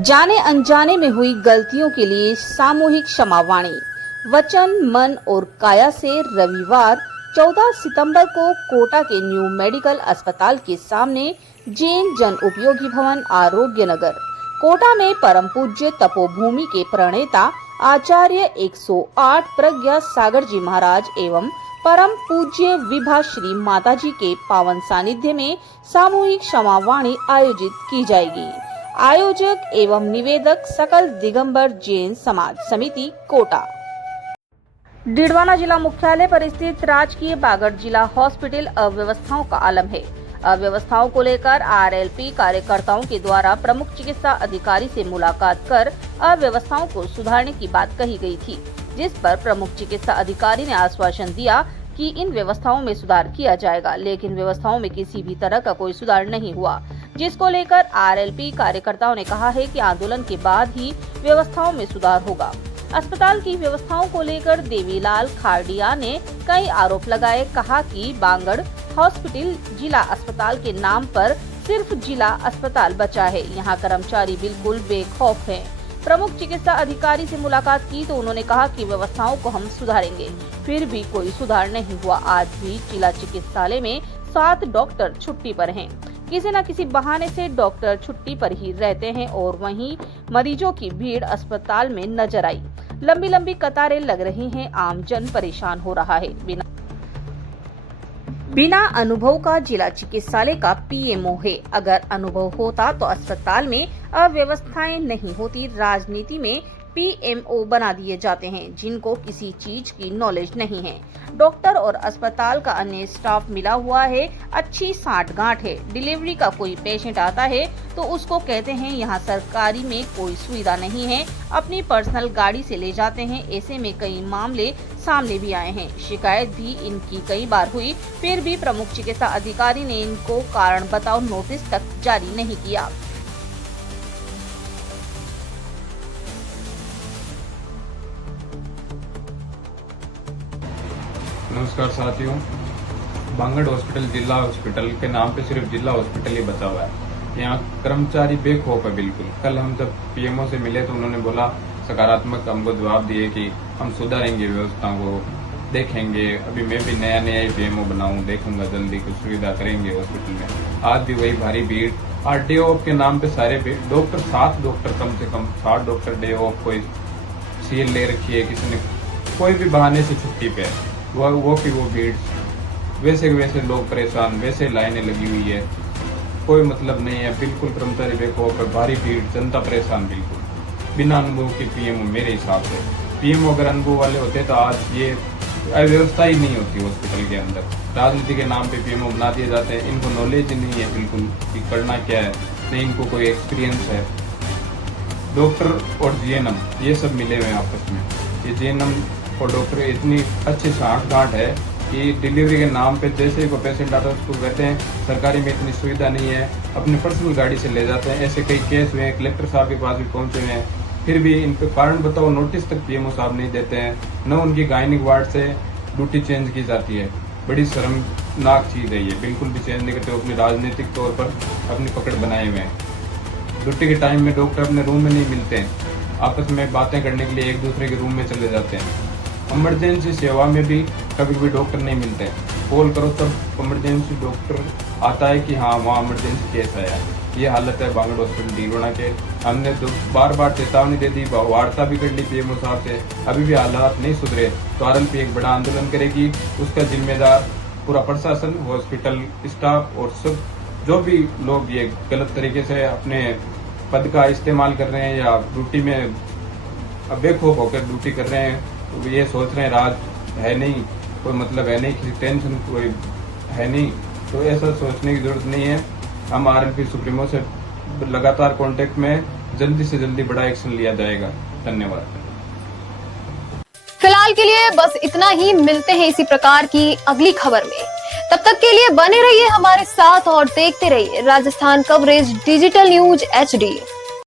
जाने अनजाने में हुई गलतियों के लिए सामूहिक क्षमावाणी। वचन, मन और काया से रविवार 14 सितंबर को कोटा के न्यू मेडिकल अस्पताल के सामने जैन जन उपयोगी भवन आरोग्य नगर कोटा में परम पूज्य तपोभूमि के प्रणेता आचार्य 108 प्रज्ञा सागर जी महाराज एवं परम पूज्य विभा श्री माता जी के पावन सानिध्य में सामूहिक क्षमावाणी आयोजित की जाएगी। आयोजक एवं निवेदक सकल दिगंबर जैन समाज समिति कोटा। डीडवाना जिला मुख्यालय पर स्थित राजकीय बागड़ जिला हॉस्पिटल अव्यवस्थाओं का आलम है। अव्यवस्थाओं को लेकर आरएलपी कार्यकर्ताओं के द्वारा प्रमुख चिकित्सा अधिकारी से मुलाकात कर अव्यवस्थाओं को सुधारने की बात कही गई थी, जिस पर प्रमुख चिकित्सा अधिकारी ने आश्वासन दिया कि इन व्यवस्थाओं में सुधार किया जाएगा, लेकिन व्यवस्थाओं में किसी भी तरह का कोई सुधार नहीं हुआ, जिसको लेकर आरएलपी कार्यकर्ताओं ने कहा है कि आंदोलन के बाद ही व्यवस्थाओं में सुधार होगा। अस्पताल की व्यवस्थाओं को लेकर देवीलाल खाड़िया ने कई आरोप लगाए, कहा कि बागड़ हॉस्पिटल जिला अस्पताल के नाम पर सिर्फ जिला अस्पताल बचा है, यहाँ कर्मचारी बिल्कुल बेखौफ हैं। प्रमुख चिकित्सा अधिकारी से मुलाकात की तो उन्होंने कहा कि व्यवस्थाओं को हम सुधारेंगे, फिर भी कोई सुधार नहीं हुआ। आज भी जिला चिकित्सालय में 7 डॉक्टर छुट्टी पर हैं। किसी न किसी बहाने से डॉक्टर छुट्टी पर ही रहते हैं और वहीं मरीजों की भीड़ अस्पताल में नजर आई। लंबी लंबी कतारें लग रही हैं, आम जन परेशान हो रहा है। बिना अनुभव का जिला चिकित्सालय का पीएमओ है। अगर अनुभव होता तो अस्पताल में अव्यवस्थाएं नहीं होती। राजनीति में पीएमओ बना दिए जाते हैं जिनको किसी चीज की नॉलेज नहीं है। डॉक्टर और अस्पताल का अन्य स्टाफ मिला हुआ है, अच्छी सांठगांठ है। डिलीवरी का कोई पेशेंट आता है तो उसको कहते हैं यहाँ सरकारी में कोई सुविधा नहीं है, अपनी पर्सनल गाड़ी से ले जाते हैं। ऐसे में कई मामले सामने भी आए हैं। शिकायत भी इनकी कई बार हुई, फिर भी प्रमुख चिकित्सा अधिकारी ने इनको कारण बताओ नोटिस तक जारी नहीं किया। नमस्कार साथियों, बागड़ हॉस्पिटल जिला हॉस्पिटल के नाम पे सिर्फ जिला हॉस्पिटल ही बचा हुआ है। यहाँ कर्मचारी बेखौफ है बिल्कुल। कल हम जब पीएमओ से मिले तो उन्होंने बोला, सकारात्मक हमको जवाब दिए कि हम सुधारेंगे, व्यवस्थाओं को देखेंगे। अभी मैं भी नया ही पीएमओ बनाऊं, देखूंगा जल्दी कुछ सुविधा करेंगे हॉस्पिटल में। आज भी वही भारी भीड़। और डे ऑफ के नाम पे सारे डॉक्टर 7 डॉक्टर कम से कम 7 डॉक्टर डे ऑफ, कोई सील ले रखी है, किसी ने कोई भी बहाने से छुट्टी पे है। वो भीड़, वैसे लोग परेशान, वैसे लाइनें लगी हुई है, कोई मतलब नहीं है। बिल्कुल कर्मचारी बेखौफ है, भारी भीड़, जनता परेशान बिल्कुल। बिना अनुभव के पीएमओ, मेरे हिसाब से पीएमओ अगर अनुभव वाले होते तो आज ये अव्यवस्था ही नहीं होती हॉस्पिटल के अंदर। राजनीति के नाम पे पीएमओ बना दिए जाते हैं। इनको नॉलेज नहीं है बिल्कुल कि करना क्या है, नहीं इनको कोई एक्सपीरियंस है। डॉक्टर और जीएनएम ये सब मिले हुए हैं आपस में। ये जीएनएम और डॉक्टर इतनी अच्छी सांठगांठ है कि डिलीवरी के नाम पे जैसे ही कोई पेशेंट आता है उसको कहते हैं सरकारी में इतनी सुविधा नहीं है, अपनी पर्सनल गाड़ी से ले जाते हैं। ऐसे कई केस हुए हैं, कलेक्टर साहब के पास भी पहुंचे हुए हैं, फिर भी इन पे कारण बताओ नोटिस तक पीएमओ साहब नहीं देते हैं। न उनकी गायनिक वार्ड से ड्यूटी चेंज की जाती है। बड़ी शर्मनाक चीज़ है ये, बिल्कुल भी चेंज नहीं करते। अपनी राजनीतिक तौर पर अपनी पकड़ बनाए हुए हैं। ड्यूटी के टाइम में डॉक्टर अपने रूम में नहीं मिलते हैं, आपस में बातें करने के लिए एक दूसरे के रूम में चले जाते हैं। इमरजेंसी सेवा में भी कभी कभी डॉक्टर नहीं मिलते, कॉल करो तब इमरजेंसी डॉक्टर आता है कि हाँ वहाँ इमरजेंसी केस आया। ये हालत है बागड़ हॉस्पिटल डीडवाना के। हमने बार बार चेतावनी दे दी, वार्ता भी कर ली पीएमओ साहब से, अभी भी हालात नहीं सुधरे तो आरएलपी एक बड़ा आंदोलन करेगी। उसका जिम्मेदार पूरा प्रशासन, हॉस्पिटल स्टाफ और सब जो भी लोग ये गलत तरीके से अपने पद का इस्तेमाल कर रहे हैं या ड्यूटी में बेखौफ होकर ड्यूटी कर रहे हैं, तो ये सोच रहे हैं राज है नहीं, कोई मतलब है नहीं, किसी टेंशन कोई है नहीं, तो ऐसा सोचने की जरूरत नहीं है। हम आरएलपी सुप्रीमो से लगातार कांटेक्ट में, जल्दी से जल्दी बड़ा एक्शन लिया जाएगा। धन्यवाद। फिलहाल के लिए बस इतना ही, मिलते हैं इसी प्रकार की अगली खबर में। तब तक के लिए बने रहिए हमारे साथ और देखते रहिए Rajasthan coverage digital news HD।